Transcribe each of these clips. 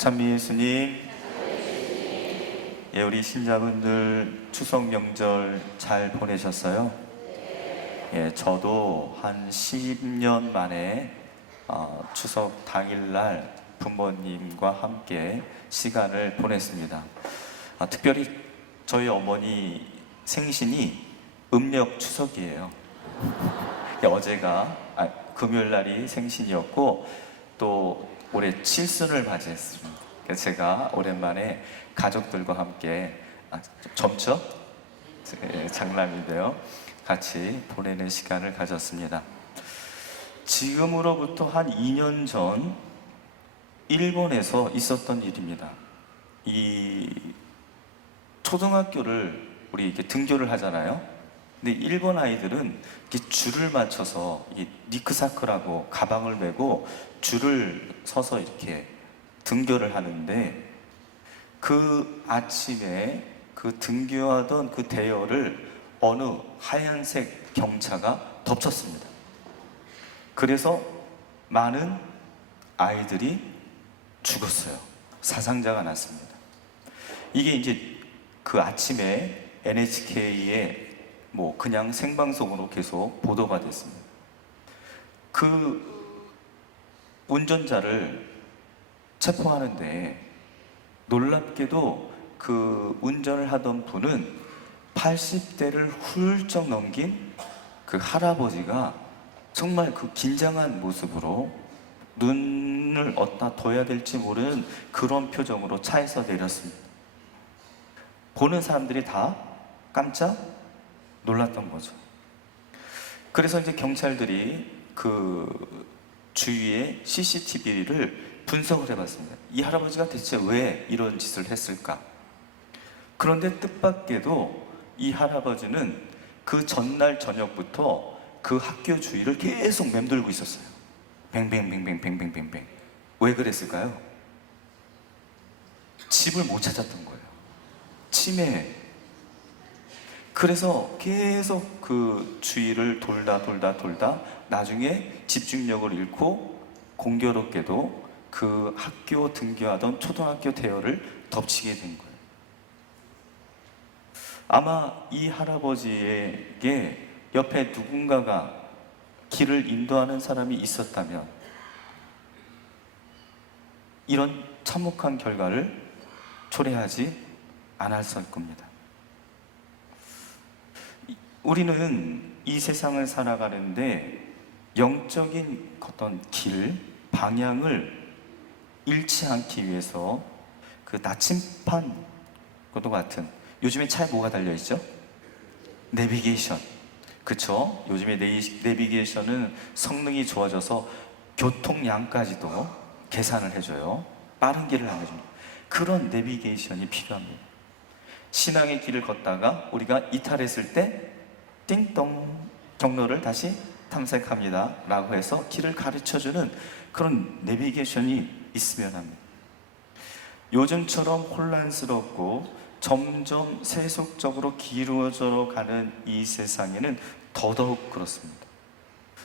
찬미 예수님, 예, 우리 신자분들 추석 명절 잘 보내셨어요? 예, 저도 한 10년 만에 추석 당일날 부모님과 함께 시간을 보냈습니다. 특별히 저희 어머니 생신이 음력 추석이에요. 어제가 금요일날이 생신이었고 또 올해 칠순을 맞이했습니다. 그래서 제가 오랜만에 가족들과 함께 젊죠? 장남인데요. 같이 보내는 시간을 가졌습니다. 지금으로부터 한 2년 전 일본에서 있었던 일입니다. 이 초등학교를 우리 이렇게 등교를 하잖아요. 근데 일본 아이들은 이렇게 줄을 맞춰서 니크사크라고 가방을 메고 줄을 서서 이렇게 등교를 하는데, 그 아침에 그 등교하던 그 대열을 어느 하얀색 경차가 덮쳤습니다. 그래서 많은 아이들이 죽었어요. 사상자가 났습니다. 이게 이제 그 아침에 NHK에 그냥 생방송으로 계속 보도가 됐습니다. 그 운전자를 체포하는데 놀랍게도 그 운전을 하던 분은 80대를 훌쩍 넘긴 그 할아버지가 정말 그 긴장한 모습으로 눈을 어디다 둬야 될지 모르는 그런 표정으로 차에서 내렸습니다. 보는 사람들이 다 깜짝 놀랐던 거죠. 그래서 이제 경찰들이 그 주위의 CCTV를 분석을 해봤습니다. 이 할아버지가 대체 왜 이런 짓을 했을까? 그런데 뜻밖에도 이 할아버지는 그 전날 저녁부터 그 학교 주위를 계속 맴돌고 있었어요. 뱅뱅뱅뱅뱅뱅뱅뱅. 왜 그랬을까요? 집을 못 찾았던 거예요. 치매. 그래서 계속 그 주위를 돌다 나중에 집중력을 잃고 공교롭게도 그 학교 등교하던 초등학교 대열을 덮치게 된 거예요. 아마 이 할아버지에게 옆에 누군가가 길을 인도하는 사람이 있었다면 이런 참혹한 결과를 초래하지 않았을 겁니다. 우리는 이 세상을 살아가는데 영적인 어떤 길, 방향을 잃지 않기 위해서 그 나침판과도 같은, 요즘에 차에 뭐가 달려있죠? 내비게이션. 그쵸? 요즘에 내비게이션은 성능이 좋아져서 교통량까지도 계산을 해줘요. 빠른 길을 알려줍니다. 그런 내비게이션이 필요합니다. 신앙의 길을 걷다가 우리가 이탈했을 때 띵동, 경로를 다시 탐색합니다 라고 해서 길을 가르쳐주는 그런 내비게이션이 있으면 합니다. 요즘처럼 혼란스럽고 점점 세속적으로 기울어져 가는 이 세상에는 더더욱 그렇습니다.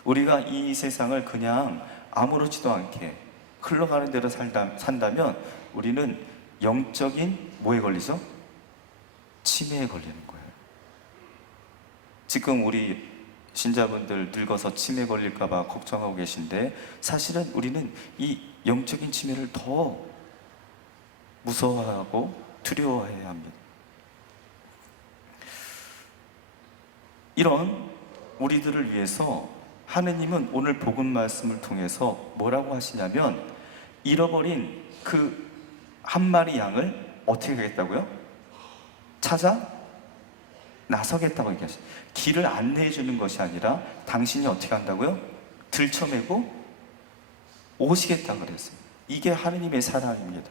우리가 이 세상을 그냥 아무렇지도 않게 흘러가는 대로 산다면 우리는 영적인 뭐에 걸리죠? 치매에 걸리는 거예요. 지금 우리 신자분들 늙어서 치매 걸릴까봐 걱정하고 계신데, 사실은 우리는 이 영적인 치매를 더 무서워하고 두려워해야 합니다. 이런 우리들을 위해서 하느님은 오늘 복음 말씀을 통해서 뭐라고 하시냐면, 잃어버린 그 한 마리 양을 어떻게 하겠다고요? 찾아 나서겠다고 얘기하시죠. 길을 안내해 주는 것이 아니라 당신이 어떻게 한다고요? 들쳐매고 오시겠다고 그랬어요. 이게 하느님의 사랑입니다.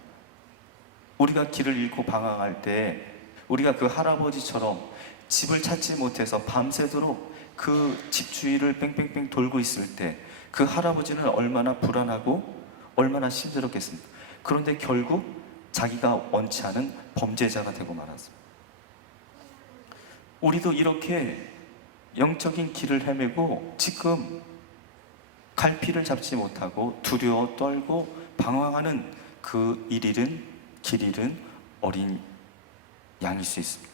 우리가 길을 잃고 방황할 때 우리가 그 할아버지처럼 집을 찾지 못해서 밤새도록 그 집 주위를 뺑뺑뺑 돌고 있을 때 그 할아버지는 얼마나 불안하고 얼마나 힘들었겠습니까? 그런데 결국 자기가 원치 않은 범죄자가 되고 말았습니다. 우리도 이렇게 영적인 길을 헤매고 지금 갈피를 잡지 못하고 두려워 떨고 방황하는 그 길 잃은 어린 양일 수 있습니다.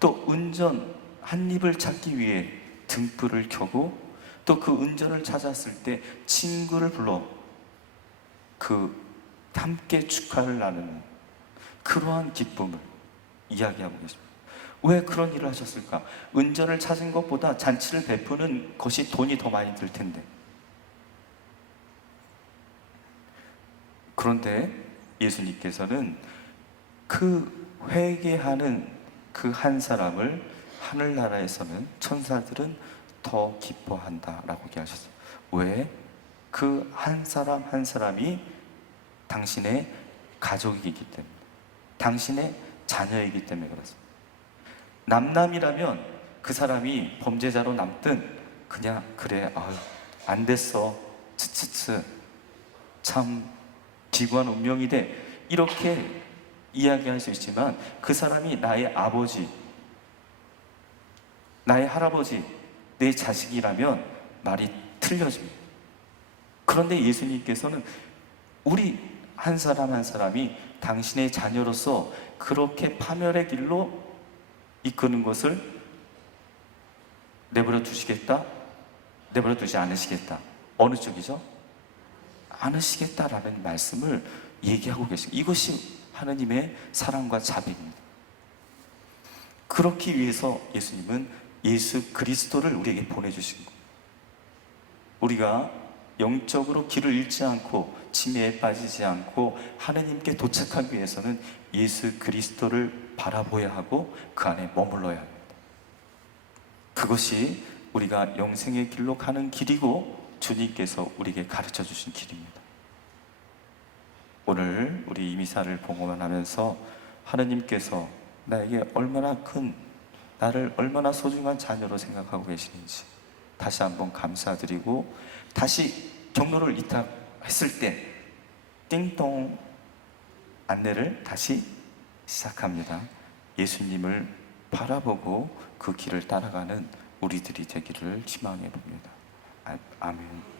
또 은전 한 입을 찾기 위해 등불을 켜고 또 그 은전을 찾았을 때 친구를 불러 함께 축하를 나누는 그러한 기쁨을 이야기하고 계십니다. 왜 그런 일을 하셨을까? 은전을 찾은 것보다 잔치를 베푸는 것이 돈이 더 많이 들 텐데. 그런데 예수님께서는 그 회개하는 그 한 사람을 하늘나라에서는 천사들은 더 기뻐한다라고 얘기하셨어요. 왜? 그 한 사람 한 사람이 당신의 가족이기 때문에, 당신의 자녀이기 때문에 그렇습니다. 남남이라면 그 사람이 범죄자로 남든 그냥 그래, 아유, 안 됐어, 츠츠츠, 참 기구한 운명이 돼, 이렇게 이야기할 수 있지만 그 사람이 나의 아버지, 나의 할아버지, 내 자식이라면 말이 틀려집니다. 그런데 예수님께서는 우리 한 사람 한 사람이 당신의 자녀로서 그렇게 파멸의 길로 이끄는 것을 내버려 두시겠다? 내버려 두지 않으시겠다. 어느 쪽이죠? 않으시겠다라는 말씀을 얘기하고 계십니다. 이것이 하느님의 사랑과 자비입니다. 그렇기 위해서 예수님은 예수 그리스도를 우리에게 보내주신 겁니다. 우리가 영적으로 길을 잃지 않고 침해에 빠지지 않고 하느님께 도착하기 위해서는 예수 그리스도를 바라보아야 하고 그 안에 머물러야 합니다. 그것이 우리가 영생의 길로 가는 길이고 주님께서 우리에게 가르쳐 주신 길입니다. 오늘 우리 이 미사를 봉헌하면서 하느님께서 나에게 얼마나 나를 얼마나 소중한 자녀로 생각하고 계시는지 다시 한번 감사드리고, 다시 경로를 이탈했을 때 띵동 안내를 다시 시작합니다. 예수님을 바라보고 그 길을 따라가는 우리들이 되기를 희망해 봅니다. 아멘.